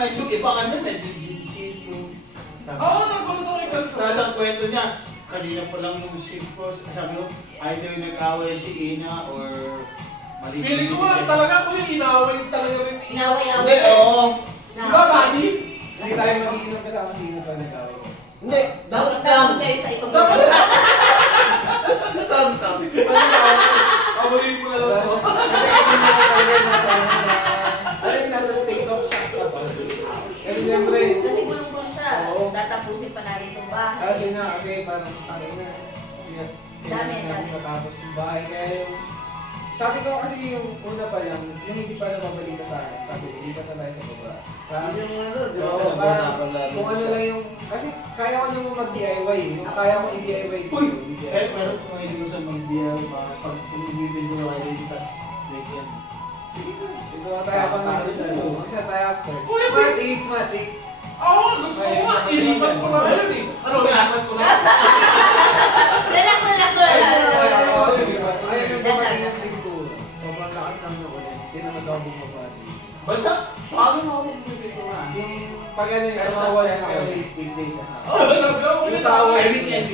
medyo iba ka na, medyo ginsin. Oo, nagulat ako ikaw. Tapos ang kwento niya, kanina pa lang yung shift ko, sabi ko, either nag-away si Ina or mali. Feeling ko nga talaga ko yung inaway talaga rin. Inaway-away. Hindi, oo. Diba, Buddy? Hindi tayo mag-iinom kasama sino pa nag-away ko. Hindi, dapat Dapat kayo sa ibang Dapat lugar. Tama. Amunin mo na lang ako. Kasi kanina ko talaga nasa state of shock ka pa. Kasi siyempre, Kasi gulong-gulong siya. Oo. Tatapusin pa natin itong bahay. kasi parang tangin na. Dami. Matapos yung bahay. Kaya yung, sabi ko kasi yung una pa lang, yung hindi pa nababalita sa akin, sabi ko, hindi pa tayo sa baba. Parang, oo, parang, kung ano lang yung, kasi kaya ko naman mag-DIY eh. Yung kaya ko i-DIY dito, Kahit meron kung hindi ko sa mag-BL, pag umibigin ko yung ID, tas weekend. Ito na tayo pa nga siya ano, mag-siya tayo after. Uy, Matik. Oo, gusto ko nga. Ilipat ko na yun eh. Ano, ilipat ko na. Relax. Ayun yung mga yung pintura. Sobrang lakas lang na ulit. Hindi naman daw bumabati. Basta, paano mo ako bumibigin na? Yung pag ano yung sa mga walls na ulit. weekdays na. Oo, sinabi ako. Yung sa walls. Weekend.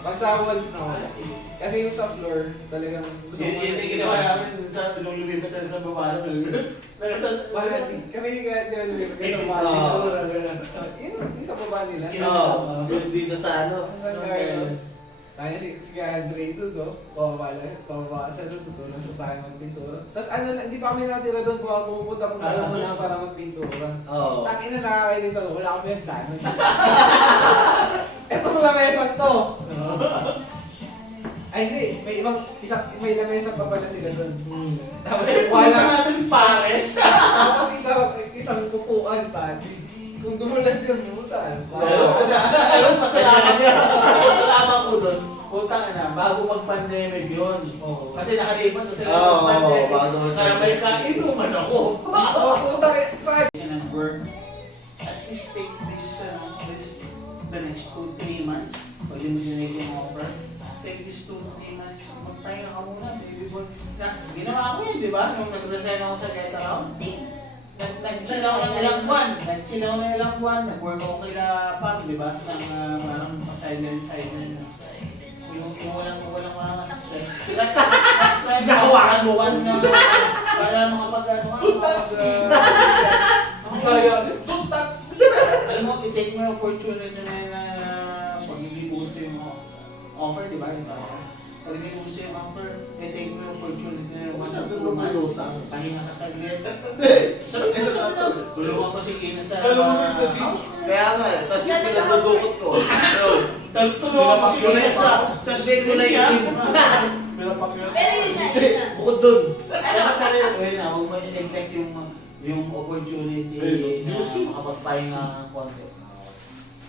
Pag sa walls na ulit. Kasi yung sa floor, talagang gusto Yun yung ginawa namin sa nung lumipas sa baba. Bakit? Kami hindi ka lumipas sa baba. Yung sa baba nila. Yung dito sa ano. Sa San Carlos. Kaya si Andre doon, no? Pababa siya doon, tutulong siya sa akin magpintura. Tapos ano lang, hindi pa kami natira doon, kung pupunta kung alam mo na para magpintura. Oo. Takin na nakakailito, wala kami yung dano. Etong lamesa to. Ay hindi, may lamesa pa pala sila doon. Tapos Wala natin pares. tapos isang kupuan pa. Kung dumulas yung mutan. Pasalamat niya. Pasalamat ko doon. Putang na, bago mag-pandemic yun. Kasi nakalipat na sila mag-pandemic. Kaya may kainuman ako. And work, at least take this, the next 2-3 months. Pwede mo sinigil yung offer. Take this 2-3 months. Magpahinga ka muna, baby boy. Ginawa ko yun, di ba? Nung nag-resign ako sa Get Around. Nag-chill ako ng ilang buwan. Nag-work ako kila Pam, di ba? Nang parang sideline. Yung walang mga stress. Nahawakan mo one na para makapag-ano ka. Masaya. Don't touch. Alam mo, i-take mo yung opportunity na yun na pag hindi gusto yung offer, di ba? Pag hindi gusto yung offer, i-take mo yung opportunity na yun. 1 months, pahinga ka saglit. Sarap mo sa ito. Tulungan mo si Kina sa... Alam mo rin sa gym. Kaya nga, tapos yung pinagdudukot ko. Tulungan mo si Kina sa state ko na yan. Pinapak yun. Pero yun na. Bukod dun. Pero yun na, huwag mo i-neglect yung opportunity na makapagpahinga ng konti.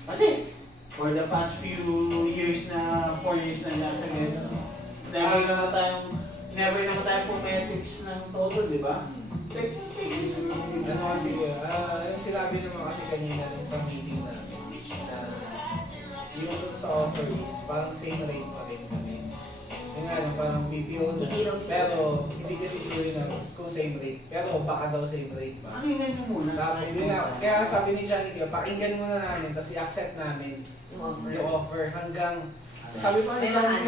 Kasi, for the past few years na, 4 years na nasa Quezon, never naman tayong pumetics ng todo, di ba? Ano kasi yung sinabi naman kasi kanina nung sa meeting namin na yung dun sa offer is parang same rate pa rin kami. Yung nga lang parang BPO na, Hindi raw sure. pero hindi kasi sure na kung same rate. Pero baka daw same rate pa. Pakinggan nyo muna. Kaya sabi ni Johnny, pakinggan muna namin, tapos i-accept namin yung offer hanggang, sabi pa ni Johnny,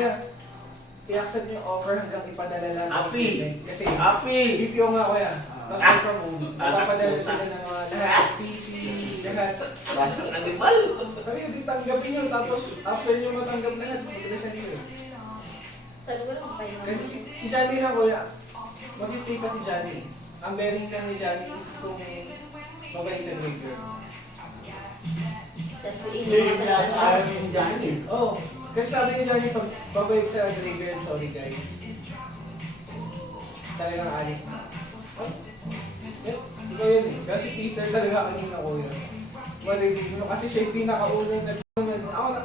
i-accept yung offer hanggang ipadala lang. Happy! Kasi Happy! BPO nga ko yan. Tapos from home, papadala sila ng mga lahat, PC, lahat. Basta kanibal! Sabi nyo, di tanggapin nyo, tapos after nyo matanggap lahat, magdalasan nyo. Sabi ko lang, pahinga. Kasi si Johnny lang kuya, mag-stay pa si Johnny. Ang bearing lang ni Johnny is kung mabalik sa breaker. Tapos Hindi iniwan yung sa pinapaaral labas. yung Johnny. Oo. Kasi sabi ni Johnny, pag babalik sa breaker, sorry guys. Talagang alis na. Ay, ikaw yun eh. Kasi Peter talaga kanina kuya. Marinig mo kasi siya yung pinakaunang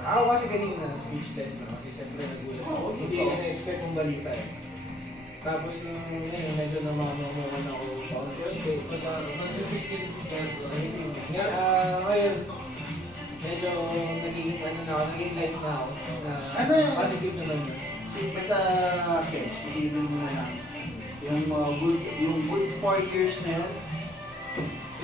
ako kasi kanina speechless na kasi siyempre nagulat ako. Hindi ko na-expect yung balita eh. Tapos yung medyo namamamuhan ako paunti-unti. Ngayon, medyo naging naging light na ako. Ano yun? Positive naman yun. Basta akin, isipin mo na lang. Yung good 4 years na yun,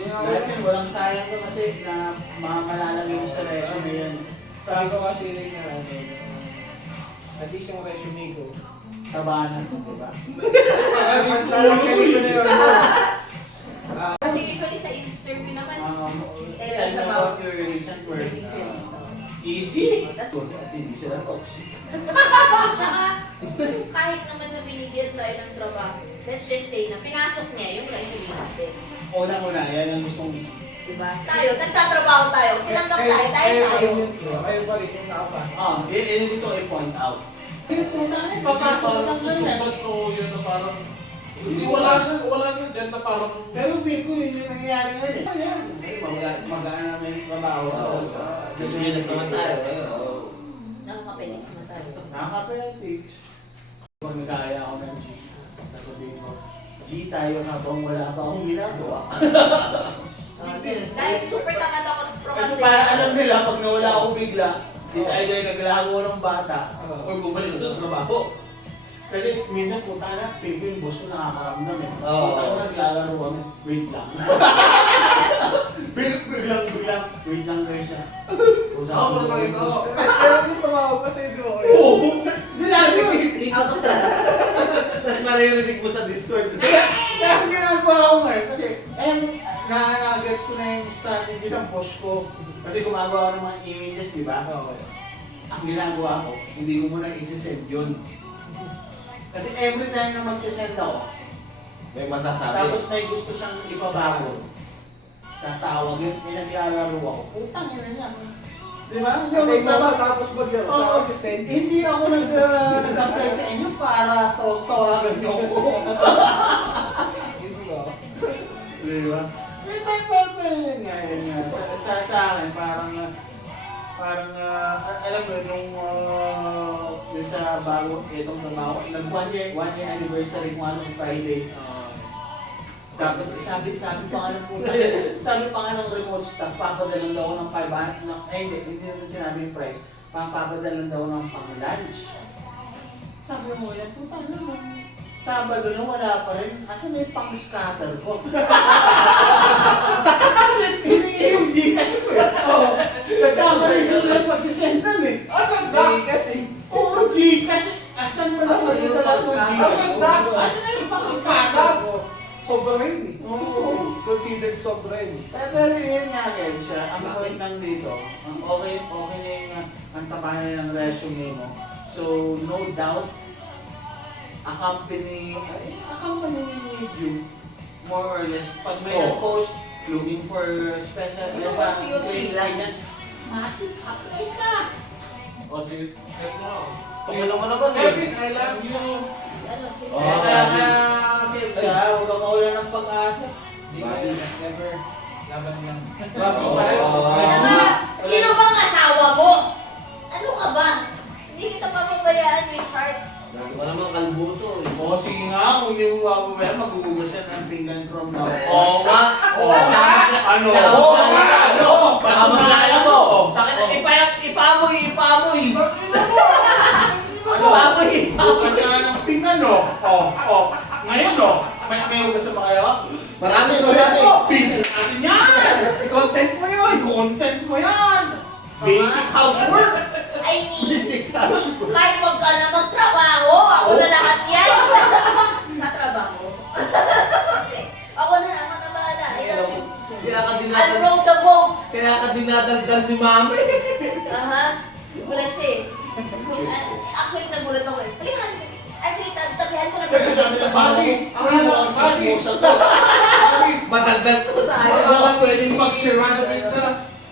Lahat yun, walang sayang to kasi na makakalagay mo sa resume yun. Sabi ko kasi rin na at least yung resume ko. Tabanan, di ba? Lalagay ko na yun. Kasi usually sa interview naman, Tell me about your recent work. Easy! At hindi sila toxic. tsaka kahit naman na binigyan tayo ng trabaho, let's just say na pinasok niya yung resume natin. Unang-una, yan ang gustong... Diba? Tayo, nagtatrabaho tayo, tinanggap tayo, dahil tayo. Kayo pa rin yung nakapasok. Yun yung gusto ko i-point out. Papasok Parang lang na yan. susubat ko yun na parang hindi wala siya dyan na parang Pero feel ko yun yung nangyayari ngayon eh. Ayan, magaan naman yung trabaho sa Pilipinas naman tayo. Nakakapenics na tayo. Nakaka-politics. Pag nagkaya ako ng G, sasabihin ko, G tayo habang wala pa akong ginagawa. Dahil super tamad ako Kasi procrastinate. para alam nila, pag nawala ako bigla, it's either naglago ng bata or bumalik ng trabaho. Kasi minsan puta na, feel ko yung boss ko nakakaramdam eh. Puta ko naglalaro kami, wait lang. Wait lang guys ah. ako pala nakita ko. Pero yung tumawag pa sa'yo doon. Oo! Dinami ko! Out of the... Tapos maririnig mo sa Discord. Kaya ang ginagawa ko ngayon, kasi na-gets ko na yung strategy ng boss ko. Kasi gumagawa ko ng mga emails, di ba? Ang ginagawa ko, hindi ko muna isi-send yun. Kasi every time na magsisend ako, May masasabi. tapos may gusto siyang ipabago, tatawag yun, may naglalaro ako, putang ina niya. Di ba? Hindi ako Hindi mo naglalaro. matapos mag-yaro. Oo, Tapos si-send. hindi ako nag-apply sa inyo para tawagan niyo ako. Gusto mo? Di ba? Nga. Sa akin, parang alam mo, yung sa bago, itong trabaho, nag 1 year anniversary ko anong Friday. Tapos sabi pa nga ng puta, sabi pa nga ng remote staff, papadalan daw ako ng 500, hindi naman sinabi yung price, papadalan daw ng pang-lunch. Sabi mo, yan, puta naman. Sabado na wala pa rin, asa may pang-scatter ko? Kasi hiningi yung Gcash ko eh. Nagkamali sila pagsisend nun eh. Asan da? Kasi. Oo, Gcash. Asan mo na sa dito lang sa Gcash? Asan da? Asan na yung pang-scatter? Sobra yun eh. Oo. Considered sobra yun eh. Pero yun nga rin siya, ang point lang dito, ang okay na yung ang tapanan ng resume mo. So, no doubt, a company need you, more or less. Pag may nag-post, looking for special grade like that, Mati, apply ka! O, cheers. Step mo. Tumulong mo naman Kevin, eh. I love you. Ano, Kaya na-save siya, huwag ka mawala ng pag-asa. Never. Laban lang. Bago vibes. Sino bang asawa mo? Ano ka ba? Hindi kita papabayaan, Miss Hart. Sabi ko naman kalbo to eh. O sige nga, kung hindi mo mamamaya, maghuhugas yan ng pinggan from now. Oo nga. Oo nga. Ano? Oo nga. Ano? Baka magkaya mo. Ipamoy. Ano? Hugas ka ng pinggan, no? Ngayon, no? May hugas ba kayo? Marami. Pinggan natin yan! Content mo yun. Content mo yan! Basic housework! I mean, Basic housework. kahit wag ka na magtrabaho, ako na lahat yan. Sa trabaho. Ako na bahala. Unroll the boat. Kaya ka dinadaldal ni mami. Aha. Gulat siya eh. Actually, nagulat ako eh. Tingnan, actually, tabihan ko na. Sige, sabi ng bati. Ang hanap, bati. Mataldal to tayo. Ano ka pwedeng mag-share na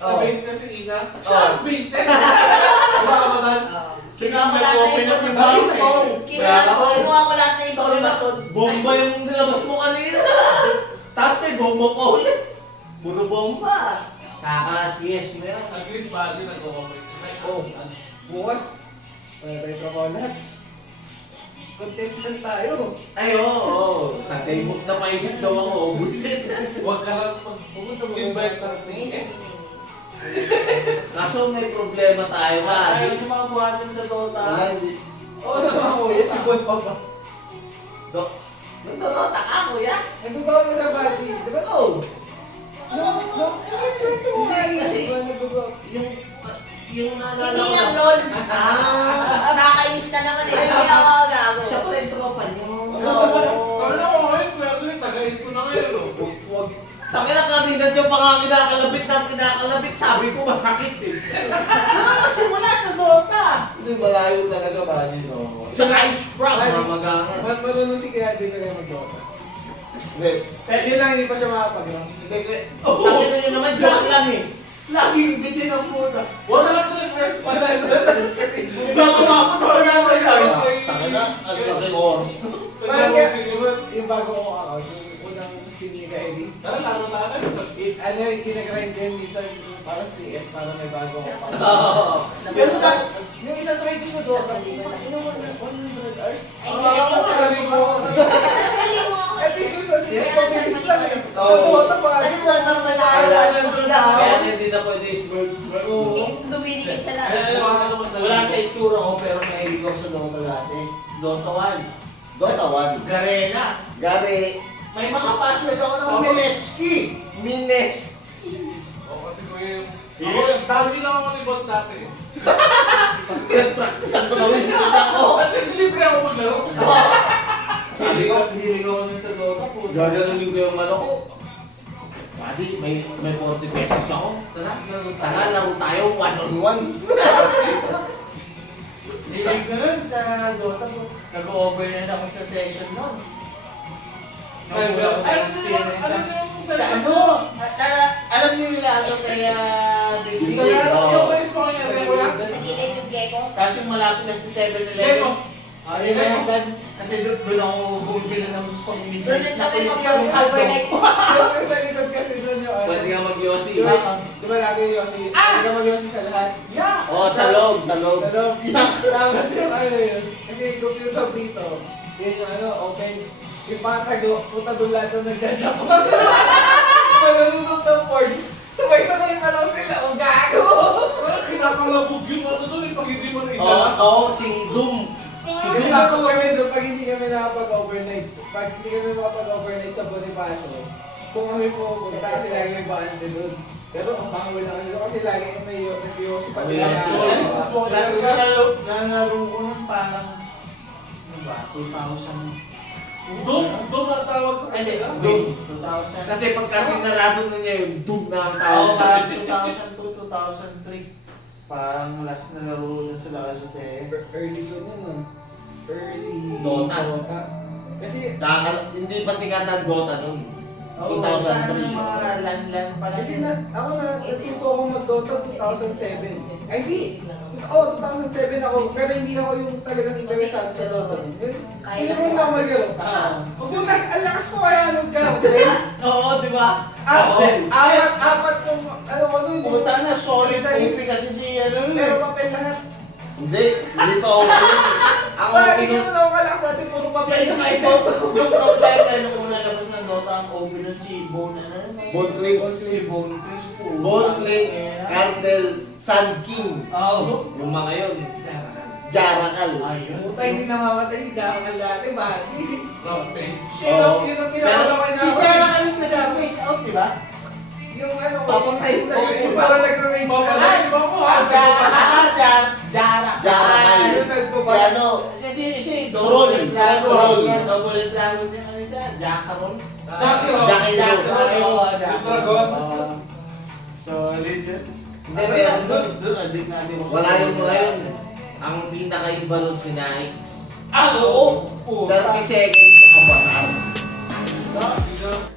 Nabait na si Ina. Siya ang binte. Baka manan. Tingnan mo, open up yung bati. Kinuha ko lahat na impormasyon. Bomba yung nilabas mo kanina. Tapos may bomba pa ulit. Puro bomba. Kaka-CS mo yan. At least bagay nag-cooperate sila. Oh, bukas. Tayo trabaho. Content lang tayo. Ay, oo. Sa Facebook na paisip daw ako. Buisit. Huwag ka lang mag-invite ng CS. Kaso may problema tayo ba? Ayaw gumawa din sa Dota. Wala, hindi. Oo naman kuya, si Bon pa ba? Nagdodota ka, kuya? Nagtuturo ko sa bati. Di ba? Oo. Hindi, kasi yung naalala Hindi ko. lang LOL. Ah! Nakakainis ka naman eh. Kaya ako gago. Siya pala yung tropa niyo. Kala ko ngayon, kaya doon tagayin ko na ngayon. Huwag. Tangin na kanina niyo pa nga kinakalabit ng kinakalabit. Sabi ko masakit eh. Simula sa Dota. Hindi, malayo talaga ba no? Sa nice frog. Mamagangan. Marunong si Kaya din na mag-Dota. Hindi. Hindi lang, hindi pa siya makapag-round. Hindi. Tangin na niyo naman, joke lang eh. Laging bitin ang puta. 100 hours pa na. Isang umabot sa mga guys. Tangin na, ang laking oras. Parang kaya, yung bago ko account, yung unang Steam ni Kaedi. Tara, laro tayo. Ano yung kinagrind din minsan parang CS para may bago ko pa. Oo. Pero tapos, yung itatry ko sa Dota, inuman na 100 hours. Ako, sarili ko. Galing mo ako. At least yung sa CS, pabilis lang eh. Sa Oo. Dota pa. Ano sa normal na Kaya araw? hindi na pwede swerve. Duminikit siya lang. Wala sa itsura ko pero mahilig ako sa Dota dati. Dota 1. Dota 1. Garena. Gary. May mga password ako ng Tapos- Mineski. Mines. Oo, kasi kuya yung... Ako, dami lang ako ni Bot dati. Pinag-practicean ko na ulit ako. At least libre ako maglaro. Sabi ko, hilig ako nun sa Dota po. gaganunin ko yung ano ko. Buddy, may 40 pesos ako. Tara, laro tayo. Tara, laro tayo, one-on-one. Hilig ko nun sa Dota po. Nag-over na ako sa session nun. Ano yung Sa ano? Alam niyo yung laso kaya Hindi. Sa yung boys mo kanya, kuya. Sa gilid yung gecko. Tapos yung malapit lang sa 7-Eleven. Lego. Ayun na yung dan. Kasi doon ako bumibili ng Doon pang-midnight din na kami yung mag-overnight. Yung sa likod kasi doon yung ano. Pwede nga mag-Yossi. Di ba lagi yung Yossi? Hindi ka mag-Yossi sa lahat. Yeah! Oo, sa loob, sa loob. Sa loob. Tapos yung ano yun. Kasi yung computer dito, yun yung ano, open. Yung mga tago, punta doon lahat doon nagja-jump. Manunod ng board. Sabay-sabay pa lang sila. O gago! Parang kinakalabog yun. Ano doon, pag hindi mo na isa Oo, lang. oo, si Doom. Kasi ako kami doon, pag hindi kami nakapag-overnight, pag hindi kami makapag-overnight sa Bonifacio, kung kami pupunta kasi lagi may bante doon. Pero ang bawal na kasi doon kasi lagi may nag-iwas pa May nila. iwas. Last na nalaro ko nun parang ano ba? 2000. Doon natawag sa Hindi, kanila. Doom. 2000. Kasi pag kasing na niya yung Doom na ang Oo, tawag. parang 2002, 2003. Parang last na laro na sila Azote. Early doon yun, no? Early Dota. Kasi, Hindi pa sikat ang Dota nun. Oo, 2003. sana mga lan-lan pa lang. kasi ako natuto ako mag-Dota 2007. Ay, hindi. Oo, 2007 ako. Pero hindi ako yung talagang interesado sa Dota. Hindi ko yung mamalaro. Kasi ang lakas ko kaya nung Captain. Oo, di ba? Apat yung, ano ko nun. Puta na, sorry sa Isa is- ipin kasi si ano Pero eh. papel lahat. Hindi pa okay. Ang Wala, okay hindi nun. naman ako kalakas natin. Puro papel Kasi sa si ito. Nung time na nung una labas ng Dota, ang OP nun si Bone, ano? Bone Clinks. Si Bone Clinks. Bone Clinks, Cardell, Sun King. Oo. Yung mga yun. Jarakal. Ayun. Puta, hindi namamatay si Jarakal dati. Bakit? Rampage. Yun ang pinakalamay na Si ako. Jara ano nag-face out, di ba? Yung ano, Papatay. yung parang nag-range ka Papatay. lang. Ay, Jara. Jarakal. Yun nagpo- Si ano? Si Troll. Troll. Double Dragon yung ano siya, Jackaron. Jackie Ron. Jackie Ron. Oo, Yung Jackaron. dragon. Oo. So, legit. Hindi, meron dun. Doon, adik na adik ko. Wala yung mga yun. Ang pinaka-iba nun si Nikes. Ah, oo. 30 seconds, avatar. Hindi na-